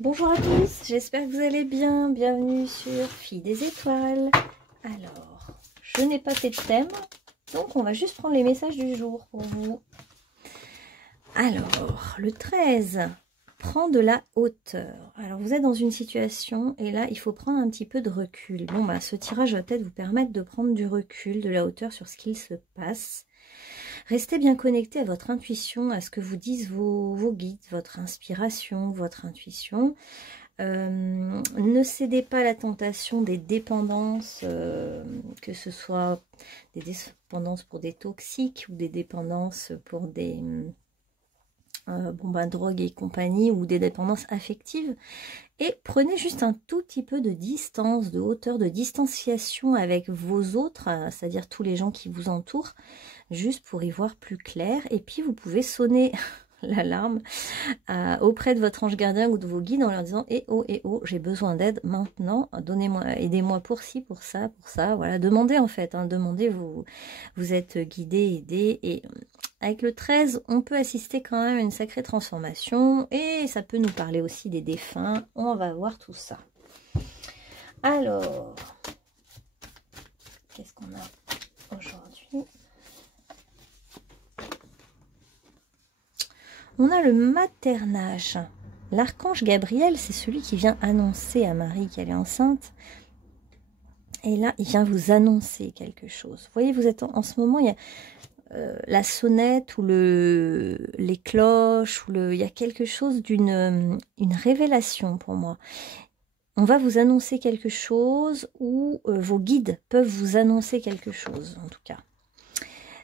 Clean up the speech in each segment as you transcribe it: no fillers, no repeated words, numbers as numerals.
Bonjour à tous, j'espère que vous allez bien. Bienvenue sur Filles des étoiles. Alors, je n'ai pas fait de thème, donc on va juste prendre les messages du jour pour vous. Alors, le 13, prend de la hauteur. Alors, vous êtes dans une situation et là, il faut prendre un petit peu de recul. Bon, bah, ce tirage va peut-être vous permettre de prendre du recul, de la hauteur sur ce qu'il se passe. Restez bien connecté à votre intuition, à ce que vous disent vos guides, votre inspiration, votre intuition. Ne cédez pas à la tentation des dépendances, que ce soit des dépendances pour des toxiques ou des dépendances pour des drogue et compagnie, ou des dépendances affectives. Et prenez juste un tout petit peu de distance, de hauteur, de distanciation avec vos autres, c'est-à-dire tous les gens qui vous entourent, juste pour y voir plus clair. Et puis vous pouvez sonner l'alarme auprès de votre ange gardien ou de vos guides en leur disant eh oh, j'ai besoin d'aide maintenant, donnez-moi, aidez-moi pour ci, pour ça, voilà, demandez en fait, demandez, vous êtes guidé, aidé. Et avec le 13, on peut assister quand même à une sacrée transformation, et ça peut nous parler aussi des défunts. On va voir tout ça. Alors, qu'est-ce qu'on a aujourd'hui? On a le maternage. L'archange Gabriel, c'est celui qui vient annoncer à Marie qu'elle est enceinte. Et là, il vient vous annoncer quelque chose. Vous voyez, vous êtes en ce moment, il y a la sonnette ou les cloches, il y a quelque chose une révélation pour moi. On va vous annoncer quelque chose, ou vos guides peuvent vous annoncer quelque chose, en tout cas.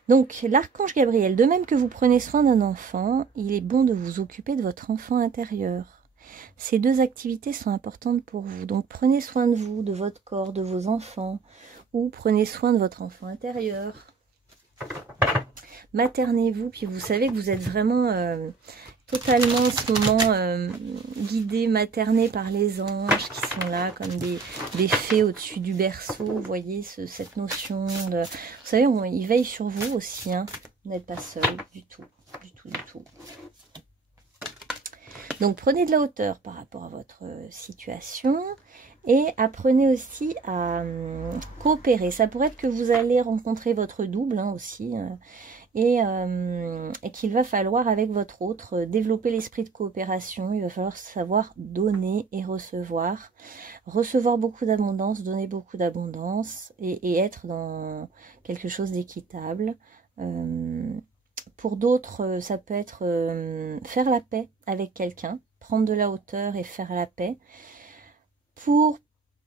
Donc, l'archange Gabriel, de même que vous prenez soin d'un enfant, il est bon de vous occuper de votre enfant intérieur. Ces deux activités sont importantes pour vous. Donc, prenez soin de vous, de votre corps, de vos enfants, ou prenez soin de votre enfant intérieur. Maternez-vous, puis vous savez que vous êtes vraiment totalement en ce moment guidé, materné par les anges qui sont là comme des fées au-dessus du berceau. Vous voyez cette notion de... Vous savez, ils veillent sur vous aussi. Vous n'êtes pas seul du tout, du tout, du tout. Donc prenez de la hauteur par rapport à votre situation. Et apprenez aussi à coopérer. Ça pourrait être que vous allez rencontrer votre double aussi. Et qu'il va falloir, avec votre autre, développer l'esprit de coopération. Il va falloir savoir donner et recevoir. Recevoir beaucoup d'abondance, donner beaucoup d'abondance, et être dans quelque chose d'équitable. Pour d'autres, ça peut être faire la paix avec quelqu'un, prendre de la hauteur et faire la paix. Pour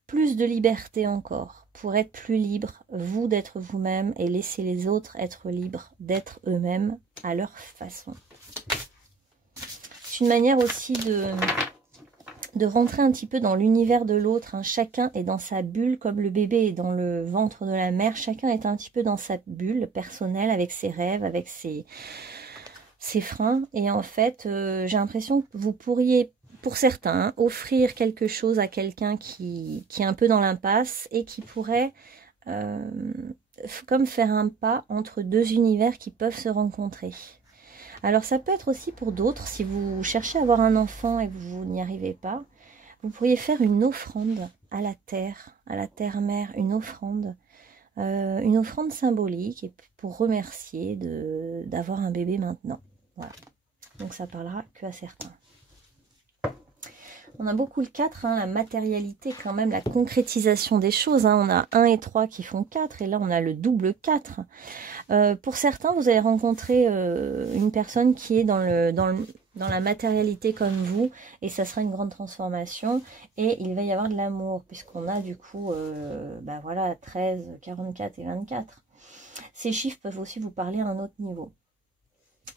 plus de liberté encore, pour être plus libre, vous d'être vous-même, et laisser les autres être libres d'être eux-mêmes à leur façon. C'est une manière aussi de rentrer un petit peu dans l'univers de l'autre. Chacun est dans sa bulle, comme le bébé est dans le ventre de la mère. Chacun est un petit peu dans sa bulle personnelle, avec ses rêves, avec ses freins. Et en fait, j'ai l'impression que vous pourriez, pour certains, offrir quelque chose à quelqu'un qui est un peu dans l'impasse, et qui pourrait comme faire un pas entre deux univers qui peuvent se rencontrer. Alors ça peut être aussi pour d'autres, si vous cherchez à avoir un enfant et que vous n'y arrivez pas, vous pourriez faire une offrande à la terre-mère, une offrande symbolique, et pour remercier d'avoir un bébé maintenant. Voilà. Donc ça parlera que à certains. On a beaucoup le 4, la matérialité quand même, la concrétisation des choses. On a 1 et 3 qui font 4, et là on a le double 4. Pour certains, vous allez rencontrer une personne qui est dans la matérialité comme vous, et ça sera une grande transformation, et il va y avoir de l'amour, puisqu'on a du coup, voilà, 13, 44 et 24. Ces chiffres peuvent aussi vous parler à un autre niveau.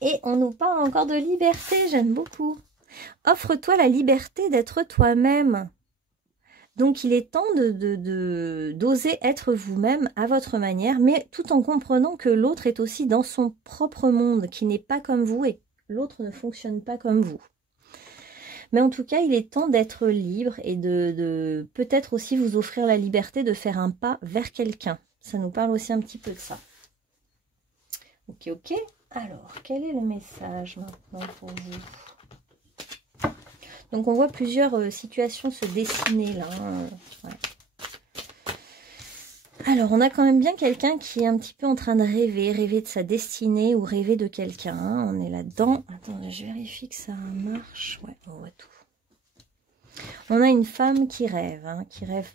Et on nous parle encore de liberté, j'aime beaucoup. Offre-toi la liberté d'être toi-même. Donc, il est temps d'oser être vous-même à votre manière, mais tout en comprenant que l'autre est aussi dans son propre monde, qui n'est pas comme vous, et l'autre ne fonctionne pas comme vous. Mais en tout cas, il est temps d'être libre, et de peut-être aussi vous offrir la liberté de faire un pas vers quelqu'un. Ça nous parle aussi un petit peu de ça. Ok. Alors, quel est le message maintenant pour vous ? Donc on voit plusieurs situations se dessiner là. Ouais. Alors, on a quand même bien quelqu'un qui est un petit peu en train de rêver de sa destinée ou rêver de quelqu'un. Hein. On est là-dedans. Attendez, je vérifie que ça marche. Ouais, on voit tout. On a une femme qui rêve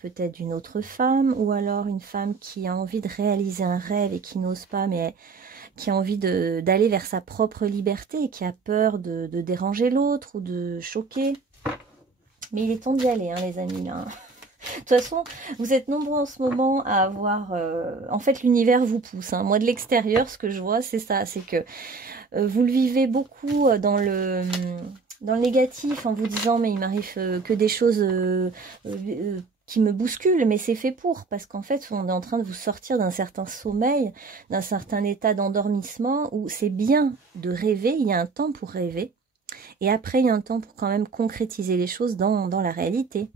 peut-être d'une autre femme, ou alors une femme qui a envie de réaliser un rêve et qui n'ose pas, mais qui a envie d'aller vers sa propre liberté et qui a peur de déranger l'autre ou de choquer. Mais il est temps d'y aller, hein, les amis, là. De toute façon, vous êtes nombreux en ce moment à avoir... en fait, l'univers vous pousse. Hein. Moi, de l'extérieur, ce que je vois, c'est ça. C'est que vous le vivez beaucoup dans le négatif, en vous disant, mais il m'arrive que des choses qui me bousculent. Mais c'est fait pour, parce qu'en fait, on est en train de vous sortir d'un certain sommeil, d'un certain état d'endormissement, où c'est bien de rêver. Il y a un temps pour rêver. Et après, il y a un temps pour quand même concrétiser les choses dans la réalité.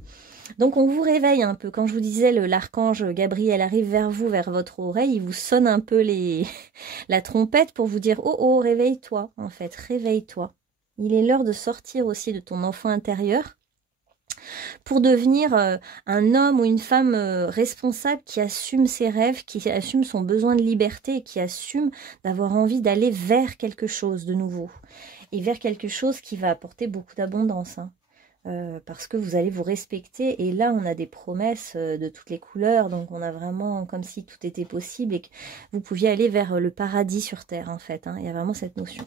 Donc on vous réveille un peu. Quand je vous disais, l'archange Gabriel arrive vers vous, vers votre oreille, il vous sonne un peu la trompette pour vous dire « Oh, oh, réveille-toi » en fait, réveille-toi. Il est l'heure de sortir aussi de ton enfant intérieur pour devenir un homme ou une femme responsable qui assume ses rêves, qui assume son besoin de liberté et qui assume d'avoir envie d'aller vers quelque chose de nouveau. Et vers quelque chose qui va apporter beaucoup d'abondance, hein. Parce que vous allez vous respecter, et là on a des promesses de toutes les couleurs, donc on a vraiment comme si tout était possible et que vous pouviez aller vers le paradis sur terre en fait, hein. Il y a vraiment cette notion.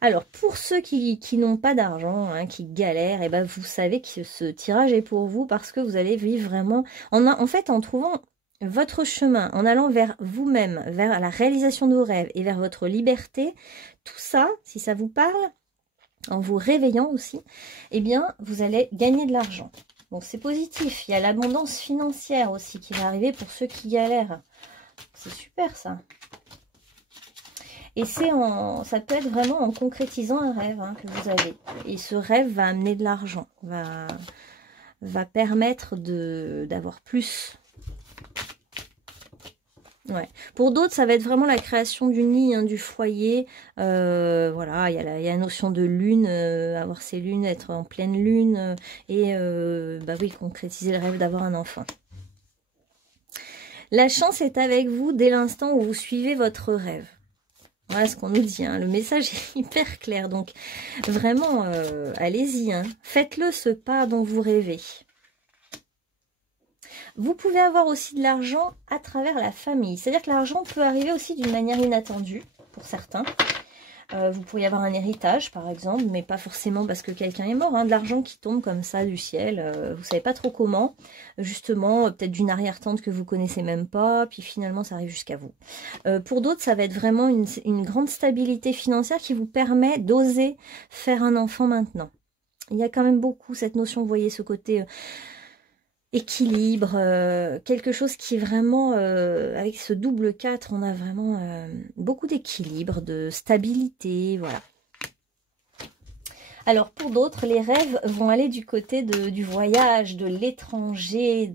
Alors pour ceux qui n'ont pas d'argent, hein, qui galèrent, et ben vous savez que ce tirage est pour vous, parce que vous allez vivre vraiment, en fait en trouvant votre chemin, en allant vers vous-même, vers la réalisation de vos rêves et vers votre liberté, tout ça, si ça vous parle, en vous réveillant aussi, eh bien, vous allez gagner de l'argent. Donc, c'est positif. Il y a l'abondance financière aussi qui va arriver pour ceux qui galèrent. C'est super, ça. Et ça peut être vraiment en concrétisant un rêve, hein, que vous avez. Et ce rêve va amener de l'argent, va permettre d'avoir plus. Ouais. Pour d'autres, ça va être vraiment la création du nid, hein, du foyer. Voilà, il y a la notion de lune, avoir ses lunes, être en pleine lune, et bah oui, concrétiser le rêve d'avoir un enfant. La chance est avec vous dès l'instant où vous suivez votre rêve. Voilà ce qu'on nous dit, hein. Le message est hyper clair, donc vraiment, allez-y, hein. Faites-le ce pas dont vous rêvez. Vous pouvez avoir aussi de l'argent à travers la famille. C'est-à-dire que l'argent peut arriver aussi d'une manière inattendue pour certains. Vous pourriez avoir un héritage, par exemple, mais pas forcément parce que quelqu'un est mort. Hein, de l'argent qui tombe comme ça du ciel, vous ne savez pas trop comment. Justement, peut-être d'une arrière-tante que vous connaissez même pas, puis finalement ça arrive jusqu'à vous. Pour d'autres, ça va être vraiment une grande stabilité financière qui vous permet d'oser faire un enfant maintenant. Il y a quand même beaucoup cette notion, vous voyez, ce côté... équilibre, quelque chose qui est vraiment, avec ce double 4, on a vraiment beaucoup d'équilibre, de stabilité, voilà. Alors pour d'autres, les rêves vont aller du côté du voyage, de l'étranger,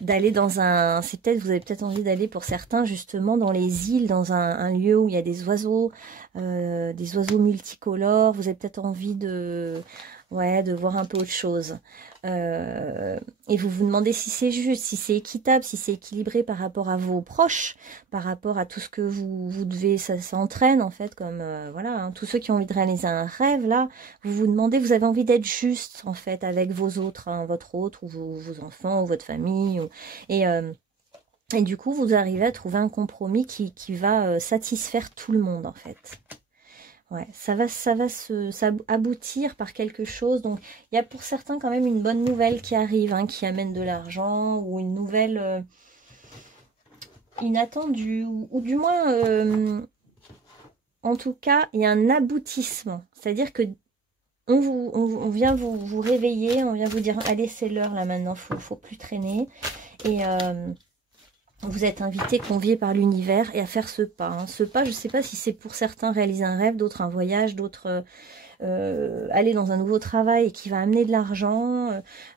d'aller dans un... vous avez peut-être envie d'aller pour certains justement dans les îles, dans un lieu où il y a des oiseaux multicolores. Vous avez peut-être envie de voir un peu autre chose. Et vous vous demandez si c'est juste, si c'est équitable, si c'est équilibré par rapport à vos proches, par rapport à tout ce que vous devez, ça entraîne en fait, comme voilà, hein, tous ceux qui ont envie de réaliser un rêve, là, vous vous demandez, vous avez envie d'être juste en fait avec vos autres, hein, votre autre, ou vos enfants, ou votre famille, et du coup vous arrivez à trouver un compromis qui va satisfaire tout le monde en fait. Ouais, ça va aboutir par quelque chose. Donc, il y a pour certains quand même une bonne nouvelle qui arrive, hein, qui amène de l'argent, ou une nouvelle inattendue, ou du moins, en tout cas, il y a un aboutissement. C'est-à-dire que on vient vous réveiller, on vient vous dire, allez, c'est l'heure là maintenant, faut plus traîner. Et... vous êtes invité, convié par l'univers et à faire ce pas. Hein. Ce pas, je ne sais pas si c'est pour certains réaliser un rêve, d'autres un voyage, d'autres aller dans un nouveau travail qui va amener de l'argent.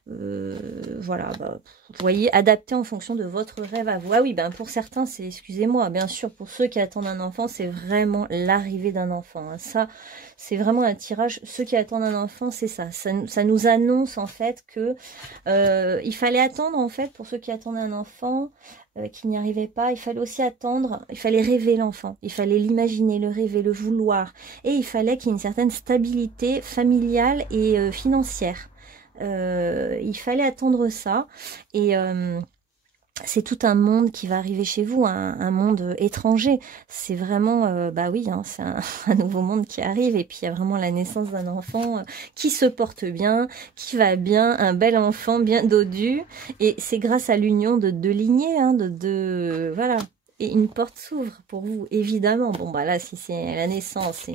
Voilà, bah, vous voyez, adapté en fonction de votre rêve à vous. Ah oui, ben pour certains, c'est, excusez-moi, bien sûr, pour ceux qui attendent un enfant, c'est vraiment l'arrivée d'un enfant. Hein. Ça, c'est vraiment un tirage. Ceux qui attendent un enfant, c'est ça. Ça nous annonce en fait que il fallait attendre en fait pour ceux qui attendent un enfant. Qui n'y arrivait pas, il fallait aussi attendre, il fallait rêver l'enfant, il fallait l'imaginer, le rêver, le vouloir, et il fallait qu'il y ait une certaine stabilité familiale et financière. Il fallait attendre ça, et c'est tout un monde qui va arriver chez vous, un monde étranger. C'est vraiment, bah oui, hein, c'est un nouveau monde qui arrive. Et puis il y a vraiment la naissance d'un enfant qui se porte bien, qui va bien, un bel enfant bien dodu. Et c'est grâce à l'union de deux lignées, hein, voilà. Et une porte s'ouvre pour vous, évidemment. Bon, bah là, si c'est la naissance,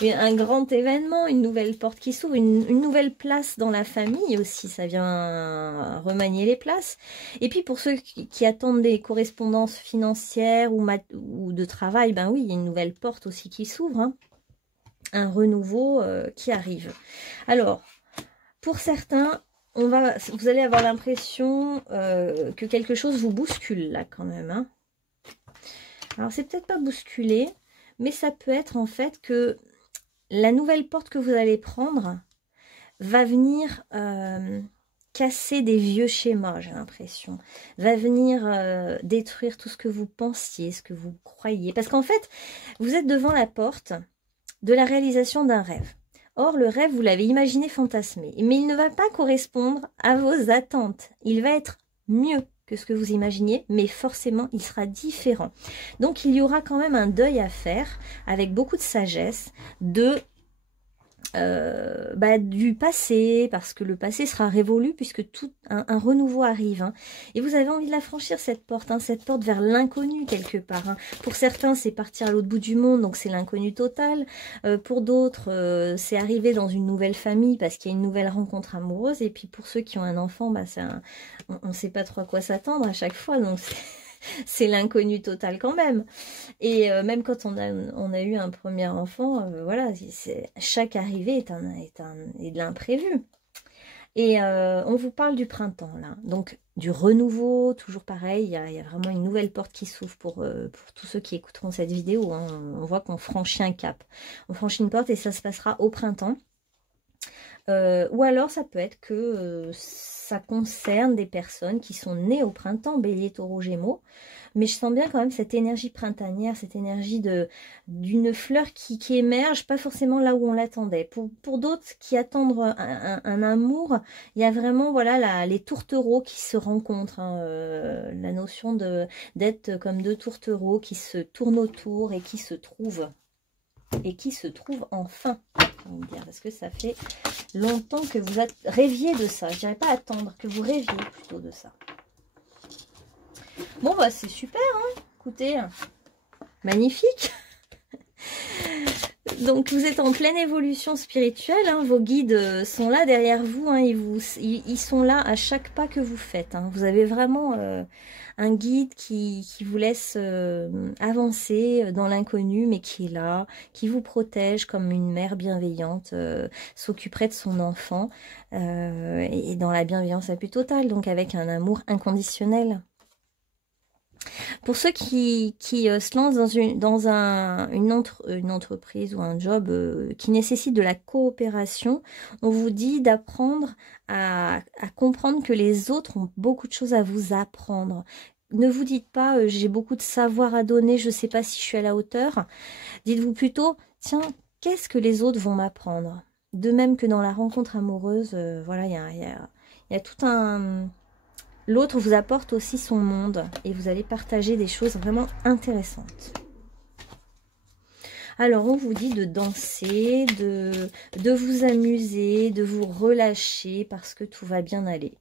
c'est un grand événement, une nouvelle porte qui s'ouvre, une nouvelle place dans la famille aussi. Ça vient remanier les places. Et puis, pour ceux qui attendent des correspondances financières ou de travail, ben oui, il y a une nouvelle porte aussi qui s'ouvre. Hein. Un renouveau qui arrive. Alors, pour certains, vous allez avoir l'impression que quelque chose vous bouscule là quand même, hein. Alors, c'est peut-être pas bousculé, mais ça peut être en fait que la nouvelle porte que vous allez prendre va venir casser des vieux schémas, j'ai l'impression. Va venir détruire tout ce que vous pensiez, ce que vous croyiez. Parce qu'en fait, vous êtes devant la porte de la réalisation d'un rêve. Or, le rêve, vous l'avez imaginé, fantasmé. Mais il ne va pas correspondre à vos attentes. Il va être mieux que ce que vous imaginiez, mais forcément, il sera différent. Donc, il y aura quand même un deuil à faire, avec beaucoup de sagesse, du passé, parce que le passé sera révolu, puisque tout un renouveau arrive. Hein. Et vous avez envie de la franchir, cette porte, hein, cette porte vers l'inconnu, quelque part. Hein. Pour certains, c'est partir à l'autre bout du monde, donc c'est l'inconnu total. Pour d'autres, c'est arriver dans une nouvelle famille, parce qu'il y a une nouvelle rencontre amoureuse. Et puis, pour ceux qui ont un enfant, bah, on ne sait pas trop à quoi s'attendre à chaque fois, donc c'est l'inconnu total quand même. Et même quand on a eu un premier enfant, voilà, chaque arrivée est de l'imprévu. Et on vous parle du printemps, là. Donc, du renouveau, toujours pareil, il y a vraiment une nouvelle porte qui s'ouvre pour tous ceux qui écouteront cette vidéo. Hein. On voit qu'on franchit un cap. On franchit une porte et ça se passera au printemps. Ou alors, ça peut être que ça concerne des personnes qui sont nées au printemps, Bélier, Taureau, Gémeaux. Mais je sens bien quand même cette énergie printanière, cette énergie d'une fleur qui émerge, pas forcément là où on l'attendait. Pour d'autres qui attendent un amour, il y a vraiment voilà les tourtereaux qui se rencontrent. Hein, la notion d'être comme deux tourtereaux qui se tournent autour et qui se trouvent. Et qui se trouvent enfin. Parce que ça fait longtemps que vous rêviez de ça. Je dirais pas attendre, que vous rêviez plutôt de ça. Bon, bah c'est super, hein. Écoutez, magnifique. Donc, vous êtes en pleine évolution spirituelle. Hein. Vos guides sont là derrière vous. Hein. Ils sont là à chaque pas que vous faites. Hein. Vous avez vraiment un guide qui vous laisse avancer dans l'inconnu, mais qui est là, qui vous protège comme une mère bienveillante s'occuperait de son enfant. Et dans la bienveillance la plus totale, donc avec un amour inconditionnel. Pour ceux qui se lancent dans une entreprise ou un job qui nécessite de la coopération, on vous dit d'apprendre à comprendre que les autres ont beaucoup de choses à vous apprendre. Ne vous dites pas j'ai beaucoup de savoir à donner, je ne sais pas si je suis à la hauteur. Dites-vous plutôt, tiens, qu'est-ce que les autres vont m'apprendre? De même que dans la rencontre amoureuse, voilà, il y a tout un... L'autre vous apporte aussi son monde et vous allez partager des choses vraiment intéressantes. Alors, on vous dit de danser, de vous amuser, de vous relâcher parce que tout va bien aller.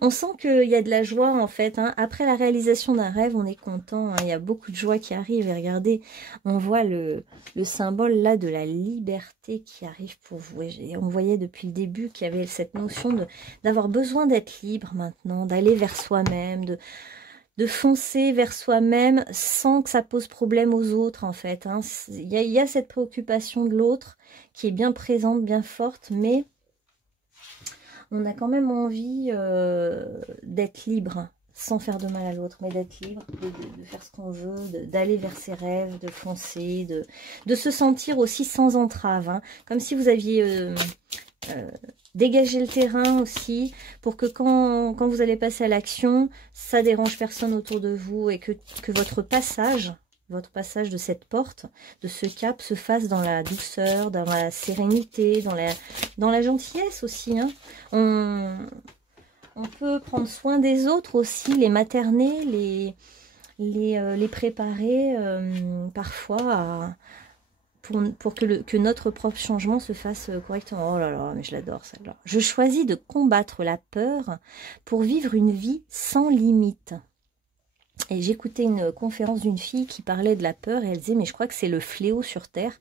On sent qu'il y a de la joie en fait. Hein. Après la réalisation d'un rêve, on est content. Hein. Il y a beaucoup de joie qui arrive. Et regardez, on voit le symbole là de la liberté qui arrive pour vous. Et on voyait depuis le début qu'il y avait cette notion d'avoir besoin d'être libre maintenant, d'aller vers soi-même, de foncer vers soi-même sans que ça pose problème aux autres, en fait. Hein. Il y a cette préoccupation de l'autre qui est bien présente, bien forte, mais on a quand même envie d'être libre, sans faire de mal à l'autre, mais d'être libre, de faire ce qu'on veut, d'aller vers ses rêves, de foncer, de se sentir aussi sans entrave, hein, comme si vous aviez dégagé le terrain aussi, pour que quand vous allez passer à l'action, ça dérange personne autour de vous, et que votre passage de cette porte, de ce cap, se fasse dans la douceur, dans la sérénité, dans la gentillesse aussi, hein. On peut prendre soin des autres aussi, les materner, les préparer parfois pour que notre propre changement se fasse correctement. Oh là là, mais je l'adore celle-là. Je choisis de combattre la peur pour vivre une vie sans limite. Et j'écoutais une conférence d'une fille qui parlait de la peur et elle disait, mais je crois que c'est le fléau sur Terre.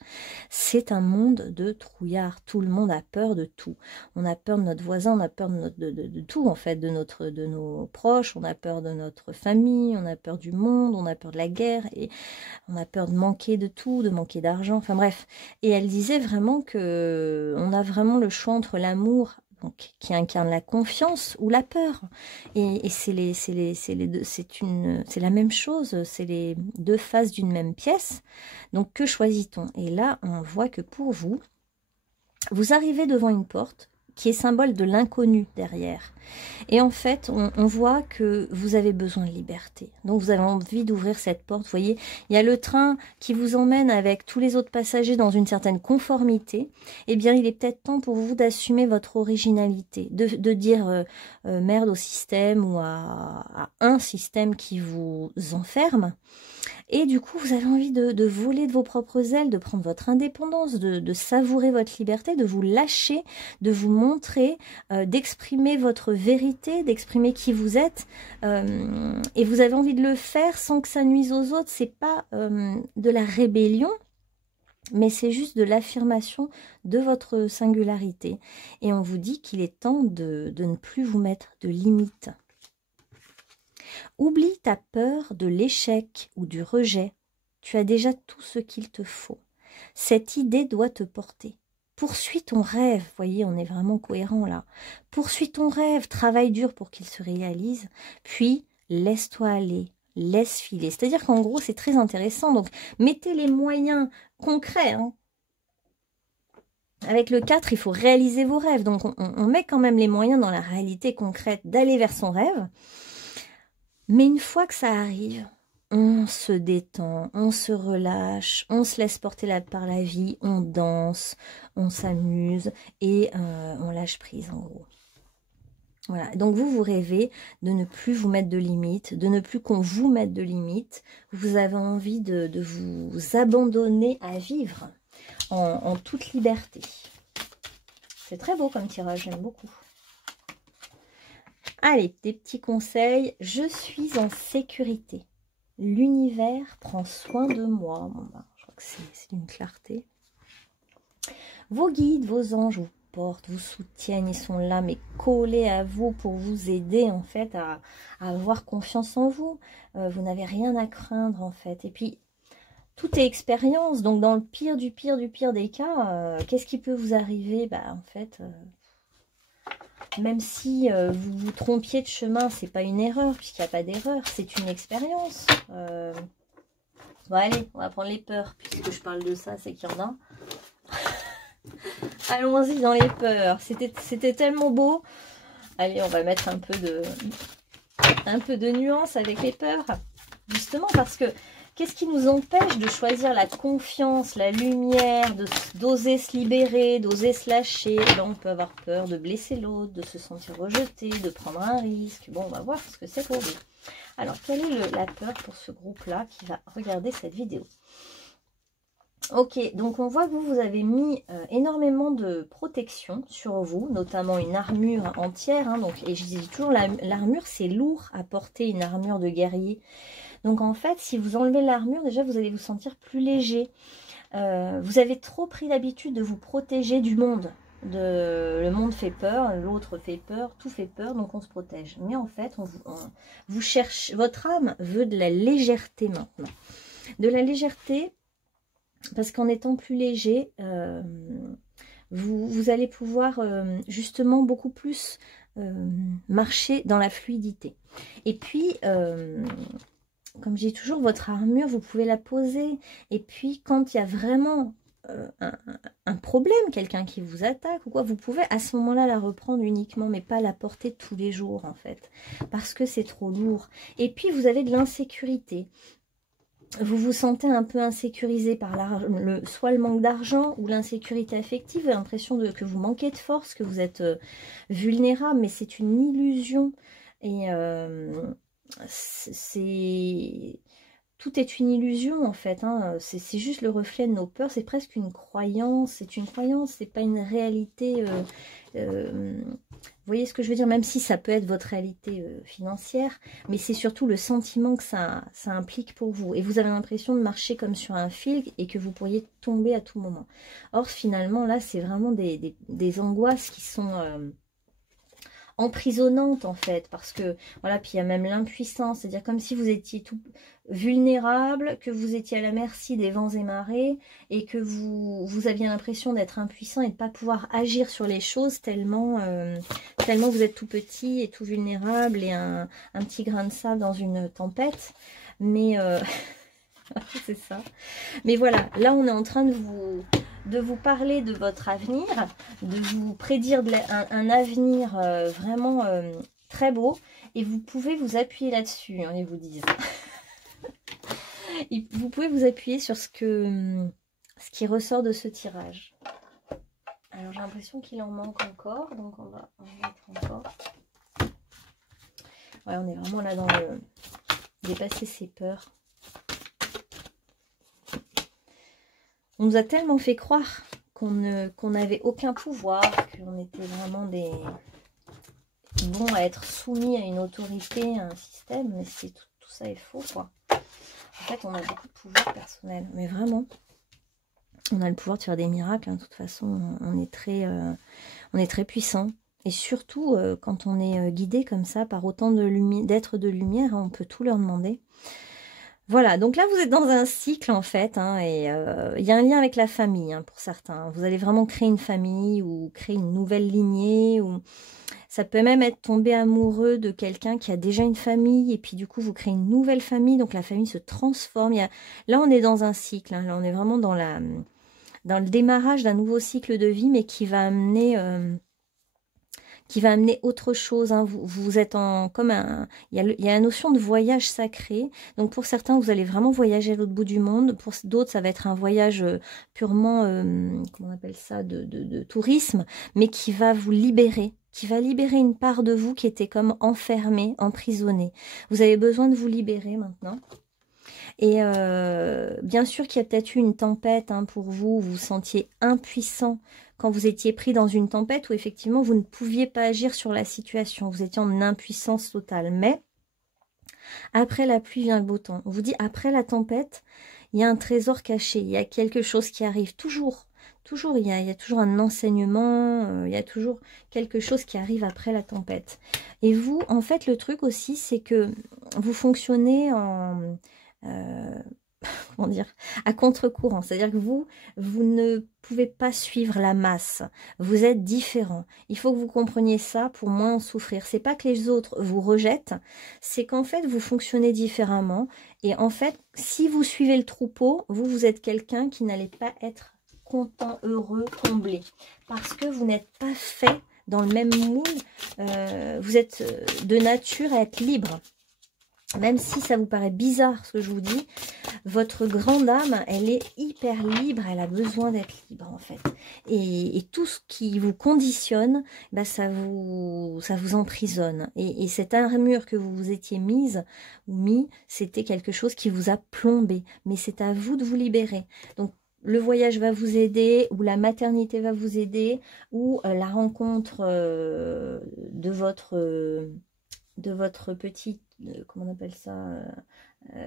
C'est un monde de trouillards. Tout le monde a peur de tout. On a peur de notre voisin, on a peur de tout en fait, de nos proches, on a peur de notre famille, on a peur du monde, on a peur de la guerre et on a peur de manquer de tout, de manquer d'argent, enfin bref. Et elle disait vraiment que on a vraiment le choix entre l'amour, donc, qui incarne la confiance ou la peur. Et c'est la même chose, c'est les deux faces d'une même pièce. Donc que choisit-on? Et là, on voit que pour vous, vous arrivez devant une porte qui est symbole de l'inconnu derrière. Et en fait, on voit que vous avez besoin de liberté. Donc vous avez envie d'ouvrir cette porte. Vous voyez, il y a le train qui vous emmène avec tous les autres passagers dans une certaine conformité. Eh bien, il est peut-être temps pour vous d'assumer votre originalité, de dire merde au système ou à un système qui vous enferme. Et du coup, vous avez envie de voler de vos propres ailes, de prendre votre indépendance, de savourer votre liberté, de vous lâcher, de vous montrer, d'exprimer votre vérité, d'exprimer qui vous êtes. Et vous avez envie de le faire sans que ça nuise aux autres. C'est pas de la rébellion, mais c'est juste de l'affirmation de votre singularité. Et on vous dit qu'il est temps de ne plus vous mettre de limites. Oublie ta peur de l'échec ou du rejet. Tu as déjà tout ce qu'il te faut. Cette idée doit te porter. Poursuis ton rêve. Voyez, on est vraiment cohérent là. Poursuis ton rêve, travaille dur pour qu'il se réalise, puis laisse-toi aller, laisse filer. C'est-à-dire qu'en gros, c'est très intéressant. Donc, mettez les moyens concrets, hein. Avec le 4, il faut réaliser vos rêves. Donc, on met quand même les moyens dans la réalité concrète d'aller vers son rêve. Mais une fois que ça arrive, on se détend, on se relâche, on se laisse porter par la vie, on danse, on s'amuse et on lâche prise en gros. Voilà, donc vous rêvez de ne plus vous mettre de limites, de ne plus qu'on vous mette de limites. Vous avez envie de vous abandonner à vivre en toute liberté. C'est très beau comme tirage, j'aime beaucoup. Allez, des petits conseils. Je suis en sécurité. L'univers prend soin de moi. Bon, ben, je crois que c'est une clarté. Vos guides, vos anges vous portent, vous soutiennent. Ils sont là, mais collés à vous pour vous aider, en fait, à avoir confiance en vous. Vous n'avez rien à craindre, en fait. Et puis, tout est expérience. Donc, dans le pire du pire du pire des cas, qu'est-ce qui peut vous arriver? Bah, en fait... même si vous vous trompiez de chemin, c'est pas une erreur, puisqu'il n'y a pas d'erreur, c'est une expérience. Bon, allez, on va prendre les peurs, puisque je parle de ça, c'est qu'il y en a. Allons-y dans les peurs. C'était tellement beau. Allez, on va mettre un peu de nuance avec les peurs. Justement, parce que qu'est-ce qui nous empêche de choisir la confiance, la lumière, d'oser se libérer, d'oser se lâcher? Là, on peut avoir peur de blesser l'autre, de se sentir rejeté, de prendre un risque. Bon, on va voir ce que c'est pour vous. Alors, quelle est la peur pour ce groupe-là qui va regarder cette vidéo? Ok, donc on voit que vous avez mis énormément de protection sur vous, notamment une armure entière. Hein, donc, et je dis toujours, l'armure, c'est lourd à porter, une armure de guerrier. Donc en fait, si vous enlevez l'armure, déjà vous allez vous sentir plus léger. Vous avez trop pris l'habitude de vous protéger du monde. le monde fait peur, l'autre fait peur, tout fait peur, donc on se protège. Mais en fait, vous cherchez, votre âme veut de la légèreté maintenant. De la légèreté, parce qu'en étant plus léger, vous allez pouvoir justement beaucoup plus marcher dans la fluidité. Et puis, comme je dis toujours, votre armure, vous pouvez la poser. Et puis, quand il y a vraiment un problème, quelqu'un qui vous attaque ou quoi, vous pouvez à ce moment-là la reprendre uniquement, mais pas la porter tous les jours, en fait. Parce que c'est trop lourd. Et puis, vous avez de l'insécurité. Vous vous sentez un peu insécurisé par soit le manque d'argent ou l'insécurité affective, vous avez l'impression que vous manquez de force, que vous êtes vulnérable, mais c'est une illusion. Et tout est une illusion en fait, hein. C'est juste le reflet de nos peurs, c'est presque une croyance, c'est pas une réalité. Vous voyez ce que je veux dire, même si ça peut être votre réalité financière, mais c'est surtout le sentiment que ça implique pour vous. Et vous avez l'impression de marcher comme sur un fil et que vous pourriez tomber à tout moment. Or finalement là, c'est vraiment des angoisses qui sont emprisonnante en fait, parce que voilà, puis il y a même l'impuissance, c'est-à-dire comme si vous étiez tout vulnérable, que vous étiez à la merci des vents et marées et que vous aviez l'impression d'être impuissant et de ne pas pouvoir agir sur les choses tellement vous êtes tout petit et tout vulnérable et un petit grain de sable dans une tempête. Mais c'est ça. Mais voilà, là on est en train de vous parler de votre avenir, de vous prédire un avenir vraiment très beau. Et vous pouvez vous appuyer là-dessus, hein, ils vous disent. Et vous pouvez vous appuyer sur ce qui ressort de ce tirage. Alors j'ai l'impression qu'il en manque encore, donc on va en mettre encore. Ouais, on est vraiment là dans le dépasser ses peurs. On nous a tellement fait croire qu'on n'avait aucun pouvoir, qu'on était vraiment des bons à être soumis à une autorité, à un système, mais tout ça est faux, quoi. En fait, on a beaucoup de pouvoir personnel, mais vraiment, on a le pouvoir de faire des miracles, hein. De toute façon, on est très puissant. Et surtout, quand on est guidé comme ça par autant d'êtres de lumière, hein, on peut tout leur demander. Voilà, donc là vous êtes dans un cycle en fait, hein, et il y a un lien avec la famille, hein, pour certains. Vous allez vraiment créer une famille ou créer une nouvelle lignée, ou ça peut même être tomber amoureux de quelqu'un qui a déjà une famille, et puis du coup vous créez une nouvelle famille, donc la famille se transforme. Là on est dans un cycle, hein, là on est vraiment dans le démarrage d'un nouveau cycle de vie, mais qui va amener autre chose, hein. Vous êtes il y a la notion de voyage sacré. Donc pour certains, vous allez vraiment voyager à l'autre bout du monde. Pour d'autres, ça va être un voyage purement, comment on appelle ça, de tourisme, mais qui va vous libérer, qui va libérer une part de vous qui était comme enfermée, emprisonnée. Vous avez besoin de vous libérer maintenant. Et bien sûr qu'il y a peut-être eu une tempête, hein, pour vous, vous vous sentiez impuissant quand vous étiez pris dans une tempête où effectivement vous ne pouviez pas agir sur la situation, vous étiez en impuissance totale. Mais après la pluie vient le beau temps. On vous dit après la tempête, il y a un trésor caché, il y a quelque chose qui arrive toujours. Toujours, il y a toujours un enseignement, il y a toujours quelque chose qui arrive après la tempête. Et vous, en fait, le truc aussi, c'est que vous fonctionnez en... comment dire, à contre-courant. C'est-à-dire que vous ne pouvez pas suivre la masse. Vous êtes différent. Il faut que vous compreniez ça pour moins en souffrir. C'est pas que les autres vous rejettent, c'est qu'en fait, vous fonctionnez différemment. Et en fait, si vous suivez le troupeau, vous êtes quelqu'un qui n'allait pas être content, heureux, comblé. Parce que vous n'êtes pas fait dans le même moule. Vous êtes de nature à être libre. Même si ça vous paraît bizarre ce que je vous dis, votre grande âme, elle est hyper libre, elle a besoin d'être libre en fait. Et tout ce qui vous conditionne, bah, ça vous emprisonne. Et cette armure que vous vous étiez mise ou mis, c'était quelque chose qui vous a plombé. Mais c'est à vous de vous libérer. Donc le voyage va vous aider, ou la maternité va vous aider, ou la rencontre de votre petite, comment on appelle ça,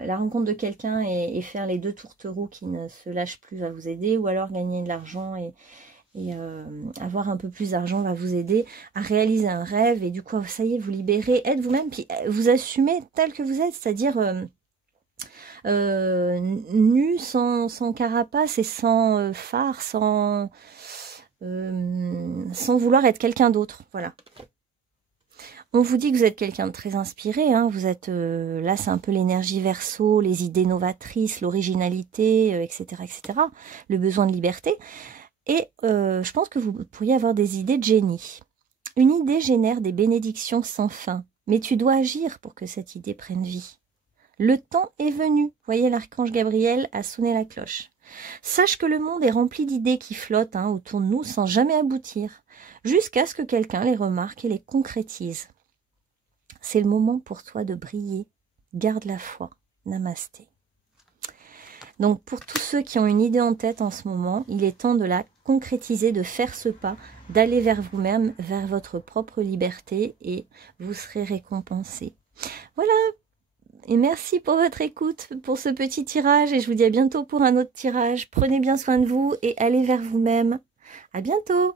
la rencontre de quelqu'un et faire les deux tourtereaux qui ne se lâchent plus va vous aider, ou alors gagner de l'argent Et avoir un peu plus d'argent va vous aider à réaliser un rêve. Et du coup, ça y est, vous libérez, êtes vous-même, puis vous assumez tel que vous êtes, c'est-à-dire nu, sans carapace et sans phare, sans vouloir être quelqu'un d'autre. Voilà. On vous dit que vous êtes quelqu'un de très inspiré, hein. Vous êtes là, c'est un peu l'énergie verso, les idées novatrices, l'originalité, etc., etc., le besoin de liberté. Et je pense que vous pourriez avoir des idées de génie. Une idée génère des bénédictions sans fin, mais tu dois agir pour que cette idée prenne vie. Le temps est venu. Voyez, l'archange Gabriel a sonné la cloche. Sache que le monde est rempli d'idées qui flottent autour de nous sans jamais aboutir, jusqu'à ce que quelqu'un les remarque et les concrétise. C'est le moment pour toi de briller. Garde la foi. Namasté. Donc pour tous ceux qui ont une idée en tête en ce moment, il est temps de la concrétiser, de faire ce pas, d'aller vers vous-même, vers votre propre liberté et vous serez récompensé. Voilà, et merci pour votre écoute, pour ce petit tirage et je vous dis à bientôt pour un autre tirage. Prenez bien soin de vous et allez vers vous-même. À bientôt.